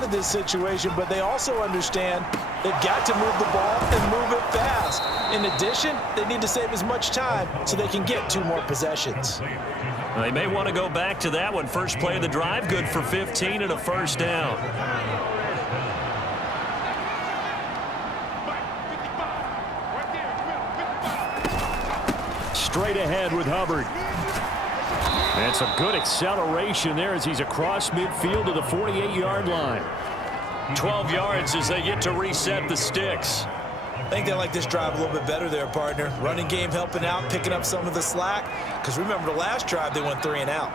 out of this situation, but they also understand they've got to move the ball and move it fast. In addition, they need to save as much time so they can get 2 more possessions. They may want to go back to that one. First play of the drive, good for 15 and a first down. Straight ahead with Hubbard. And some good acceleration there as he's across midfield to the 48-yard line. 12 yards as they get to reset the sticks. I think they like this drive a little bit better there, partner. Running game helping out, picking up some of the slack. Because remember the last drive, they went 3 and out.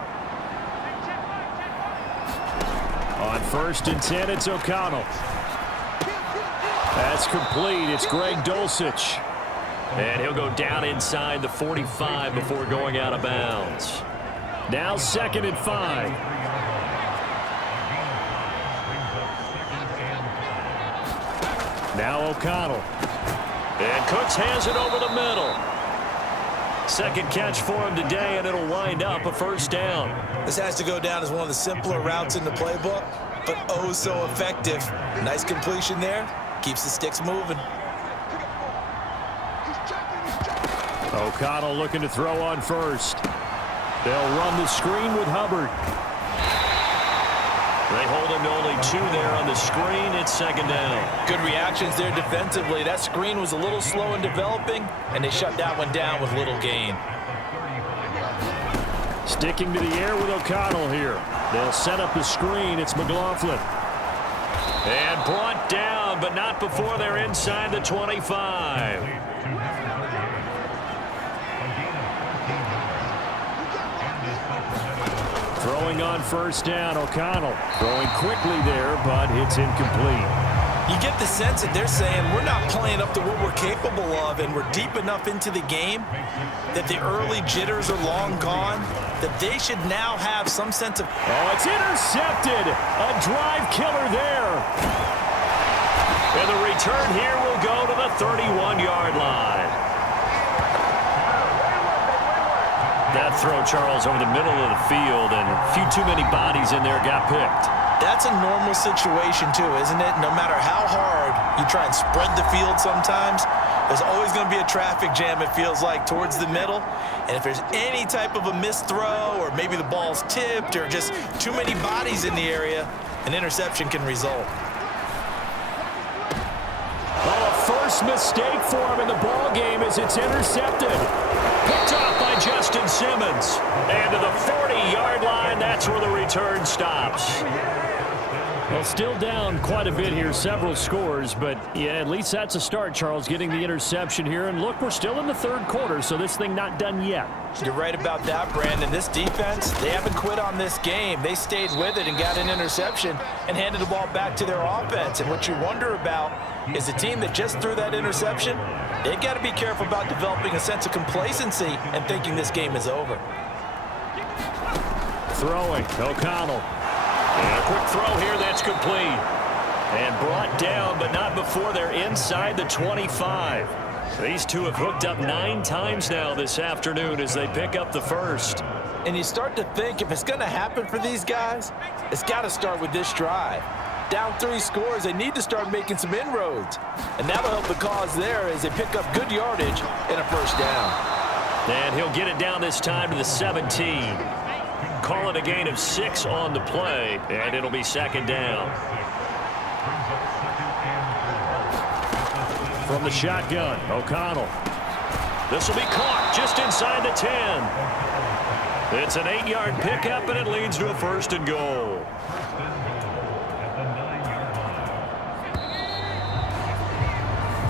On 1st and 10, it's O'Connell. That's complete. It's Greg Dulcich. And he'll go down inside the 45 before going out of bounds. Now 2nd and 5. Now O'Connell. And Cooks has it over the middle. Second catch for him today, and it'll wind up a first down. This has to go down as one of the simpler routes in the playbook, but oh so effective. Nice completion there. Keeps the sticks moving. O'Connell looking to throw on 1st. They'll run the screen with Hubbard. They hold him to only 2 there on the screen. It's 2nd down. Good reactions there defensively. That screen was a little slow in developing, and they shut that one down with little gain. Sticking to the air with O'Connell here. They'll set up the screen. It's McLaughlin. And brought down, but not before they're inside the 25. Throwing on 1st down, O'Connell. Throwing quickly there, but it's incomplete. You get the sense that they're saying we're not playing up to what we're capable of, and we're deep enough into the game that the early jitters are long gone, that they should now have some sense of... Oh, it's intercepted. A drive killer there. And the return here will go to the 31-yard line. That throw, Charles, over the middle of the field, and a few too many bodies in there got picked. That's a normal situation, too, isn't it? No matter how hard you try and spread the field sometimes, there's always going to be a traffic jam, it feels like, towards the middle. And if there's any type of a missed throw, or maybe the ball's tipped, or just too many bodies in the area, an interception can result. Well, a first mistake for him in the ball game as it's intercepted. Picked off by Justin Simmons. And to the 40-yard line, that's where the return stops. Well, still down quite a bit here, several scores, but yeah, at least that's a start, Charles, getting the interception here. And look, we're still in the 3rd quarter, so this thing not done yet. You're right about that, Brandon. This defense, they haven't quit on this game. They stayed with it and got an interception and handed the ball back to their offense. And what you wonder about is a team that just threw that interception, they've got to be careful about developing a sense of complacency and thinking this game is over. Throwing, O'Connell. And a quick throw here, that's complete. And brought down, but not before they're inside the 25. These two have hooked up 9 times now this afternoon as they pick up the first. And you start to think if it's going to happen for these guys, it's got to start with this drive. Down 3 scores, they need to start making some inroads. And that'll help the cause there as they pick up good yardage and a first down. And he'll get it down this time to the 17. Call it a gain of 6 on the play, and it'll be 2nd down. From the shotgun, O'Connell. This will be caught just inside the 10. It's an 8-yard pickup, and it leads to a 1st and goal.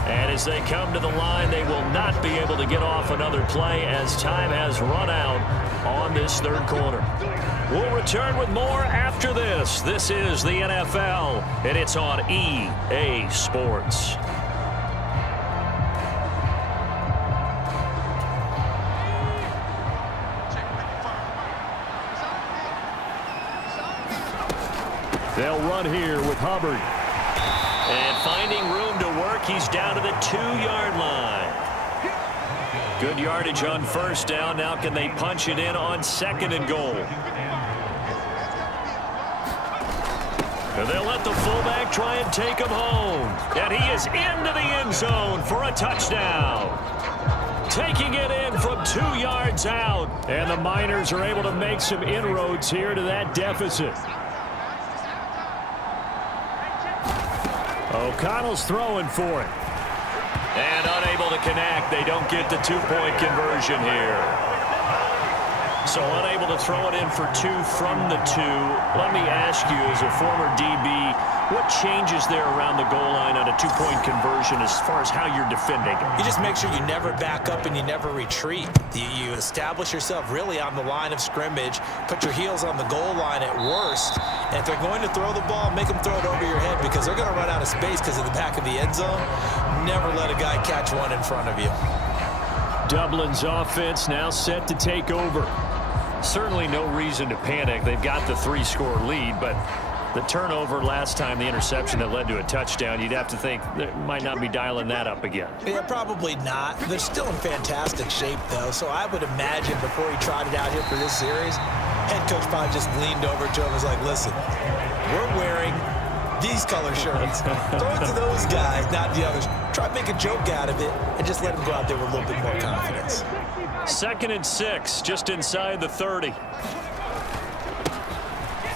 And as they come to the line, they will not be able to get off another play as time has run out on this 3rd quarter. We'll return with more after this. This is the NFL, and it's on EA Sports. They'll run here with Hubbard. And finding room to work, he's down to the 2-yard line. Good yardage on 1st down. Now can they punch it in on 2nd and goal? And they'll let the fullback try and take him home. And he is into the end zone for a touchdown. Taking it in from 2 yards out. And the Miners are able to make some inroads here to that deficit. O'Connell's throwing for it. And unable to connect. They don't get the 2-point conversion here. So unable to throw it in for 2 from the 2. Let me ask you, as a former DB, what changes there around the goal line on a 2-point conversion as far as how you're defending? You just make sure you never back up and you never retreat. You establish yourself really on the line of scrimmage, put your heels on the goal line at worst, and if they're going to throw the ball, make them throw it over your head because they're going to run out of space because of the back of the end zone. Never let a guy catch one in front of you. Dublin's offense now set to take over. Certainly no reason to panic. They've got the 3-score lead, but the turnover last time, the interception that led to a touchdown, you'd have to think they might not be dialing that up again. Yeah, probably not. They're still in fantastic shape, though, so I would imagine before he trotted out here for this series, head coach probably just leaned over to him and was like, listen, we're wearing these color shirts. Throw it to those guys, not the others. Try to make a joke out of it and just let them go out there with a little bit more confidence. 2nd and 6, just inside the 30.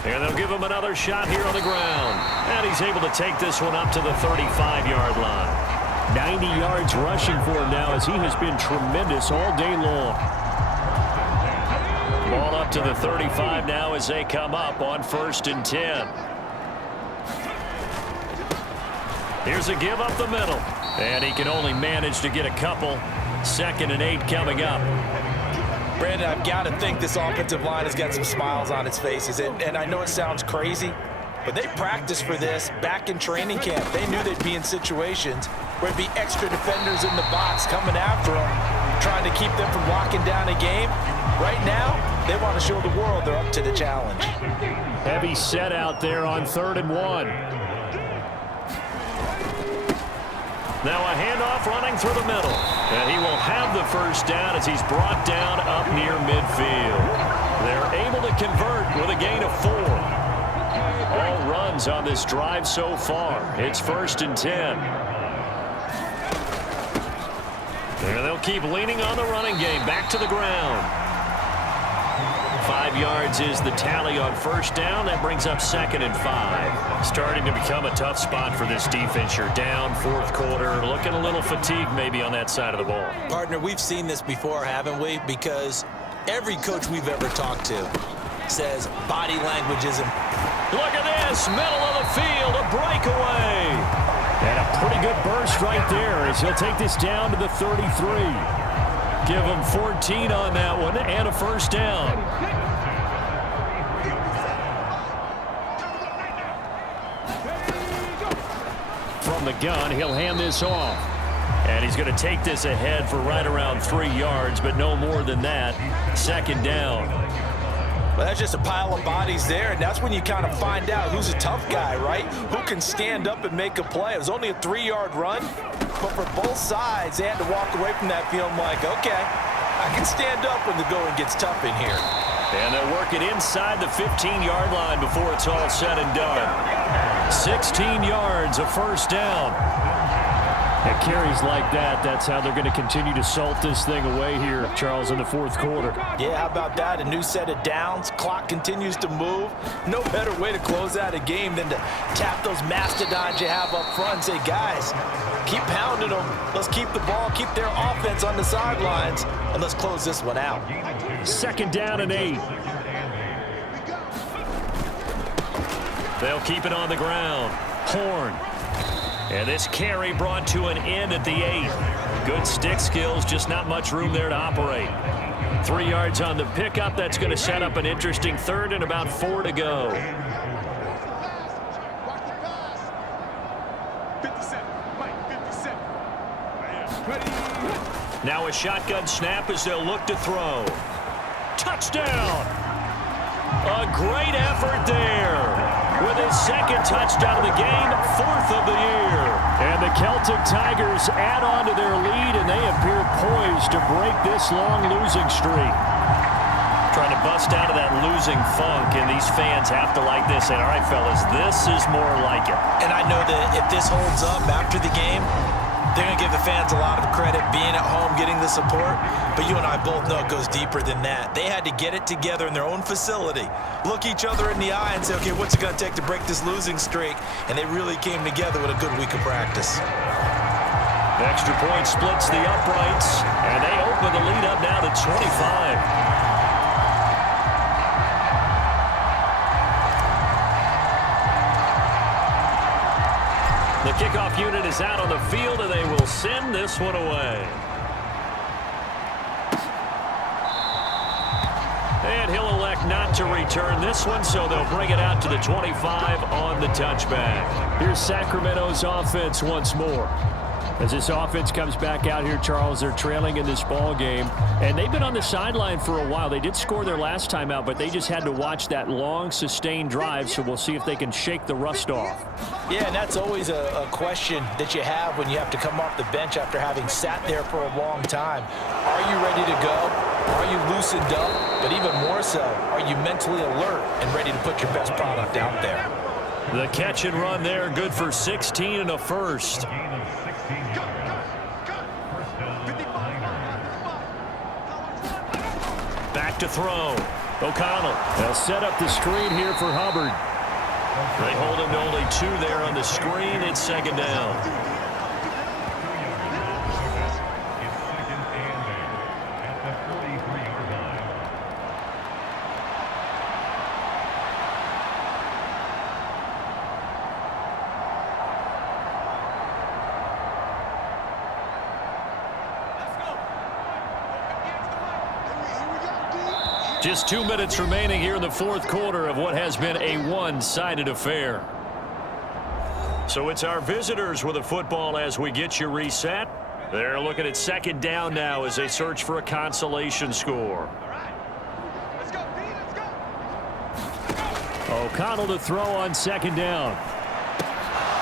And they'll give him another shot here on the ground. And he's able to take this one up to the 35-yard line. 90 yards rushing for him now as he has been tremendous all day long. Ball up to the 35 now as they come up on 1st and 10. Here's a give up the middle. And he can only manage to get a couple. 2nd and 8 coming up. Brandon, I've got to think this offensive line has got some smiles on its faces. And I know it sounds crazy, but they practiced for this back in training camp. They knew they'd be in situations where it'd be extra defenders in the box coming after them, trying to keep them from locking down a game. Right now, they want to show the world they're up to the challenge. Heavy set out there on 3rd and 1. Now a handoff running through the middle. And he will have the 1st down as he's brought down up near midfield. They're able to convert with a gain of 4. All runs on this drive so far. It's 1st and 10. And they'll keep leaning on the running game. Back to the ground. 5 yards is the tally on 1st down. That brings up 2nd and 5. Starting to become a tough spot for this defense. You're down 4th quarter. Looking a little fatigued maybe on that side of the ball. Partner, we've seen this before, haven't we? Because every coach we've ever talked to says body language isn't. Look at this. Middle of the field. A breakaway. And a pretty good burst right there as he'll take this down to the 33. Give him 14 on that one and a 1st down. From the gun, he'll hand this off. And he's going to take this ahead for right around 3 yards, but no more than that. 2nd down. Well, that's just a pile of bodies there, and that's when you kind of find out who's a tough guy, right? Who can stand up and make a play. It was only a 3-yard run, but for both sides, they had to walk away from that feeling like, okay, I can stand up when the going gets tough in here. And they'll work it inside the 15-yard line before it's all said and done. 16 yards, a 1st down. At carries like that, that's how they're going to continue to salt this thing away here, Charles, in the 4th quarter. Yeah, how about that? A new set of downs. Clock continues to move. No better way to close out a game than to tap those mastodons you have up front and say, guys, keep pounding them. Let's keep the ball, keep their offense on the sidelines, and let's close this one out. 2nd down and 8. They'll keep it on the ground. Horn. And this carry brought to an end at the 8. Good stick skills, just not much room there to operate. 3 yards on the pickup. That's going to set up an interesting 3rd and about 4 to go. Now a shotgun snap as they'll look to throw. Touchdown! A great effort there. With his 2nd touchdown of the game, 4th of the year. And the Celtic Tigers add on to their lead, and they appear poised to break this long losing streak. Trying to bust out of that losing funk, and these fans have to like this. And all right, fellas, this is more like it. And I know that if this holds up after the game, they're going to give the fans a lot of credit being at home, getting the support. But you and I both know it goes deeper than that. They had to get it together in their own facility, look each other in the eye and say, okay, what's it going to take to break this losing streak? And they really came together with a good week of practice. The extra point splits the uprights, and they open the lead up now to 25. The kickoff unit is out on the field, and they will send this one away. And he'll elect not to return this one, so they'll bring it out to the 25 on the touchback. Here's Sacramento's offense once more. As this offense comes back out here, Charles, they're trailing in this ball game, and they've been on the sideline for a while. They did score their last time out, but they just had to watch that long, sustained drive, so we'll see if they can shake the rust off. Yeah, and that's always a question that you have when you have to come off the bench after having sat there for a long time. Are you ready to go? Are you loosened up? But even more so, are you mentally alert and ready to put your best product out there? The catch and run there, good for 16 and a first. Back to throw. O'Connell. They'll set up the screen here for Hubbard. They hold him to only 2 there on the screen. It's second down. Just 2 minutes remaining here in the fourth quarter of what has been a one-sided affair. So it's our visitors with a football as we get you reset. They're looking at second down now as they search for a consolation score. O'Connell to throw on second down.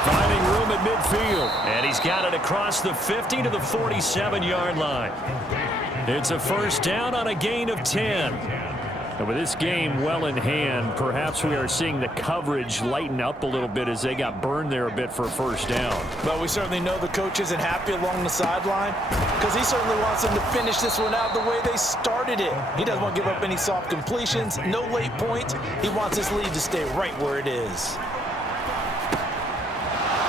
Finding room at midfield. And he's got it across the 50 to the 47-yard line. It's a first down on a gain of 10. And with this game well in hand, perhaps we are seeing the coverage lighten up a little bit as they got burned there a bit for a first down. But we certainly know the coach isn't happy along the sideline because he certainly wants them to finish this one out the way they started it. He doesn't want to give up any soft completions, no late points. He wants his lead to stay right where it is.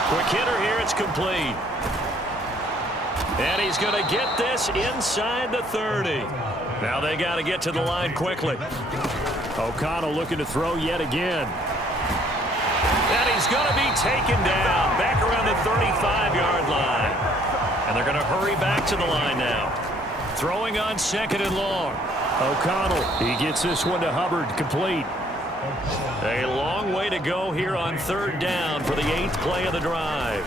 Quick hitter here, it's complete. And he's going to get this inside the 30. Now they got to get to the line quickly. O'Connell looking to throw yet again. And he's going to be taken down back around the 35-yard line. And they're going to hurry back to the line now. Throwing on second and long. O'Connell, he gets this one to Hubbard, complete. A long way to go here on third down for the 8th play of the drive.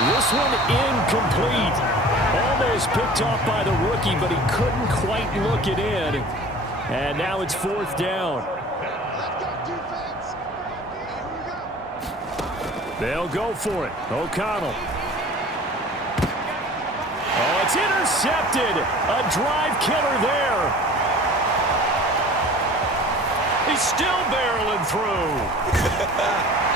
This one incomplete. Almost picked off by the rookie, but he couldn't quite look it in. And now it's fourth down. They'll go for it. O'Connell. Oh, it's intercepted. A drive killer there. He's still barreling through.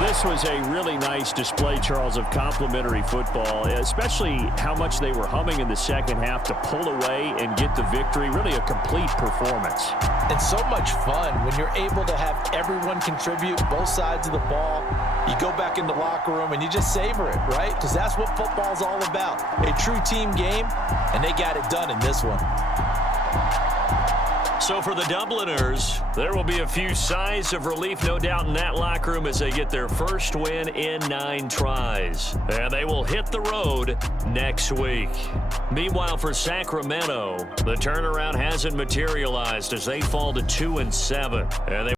This was a really nice display, Charles, of complimentary football, especially how much they were humming in the second half to pull away and get the victory. Really a complete performance. And so much fun when you're able to have everyone contribute both sides of the ball. You go back in the locker room and you just savor it, right? Because that's what football's all about. A true team game, and they got it done in this one. So for the Dubliners, there will be a few sighs of relief, no doubt, in that locker room as they get their first win in 9 tries. And they will hit the road next week. Meanwhile, for Sacramento, the turnaround hasn't materialized as they fall to 2-7. And they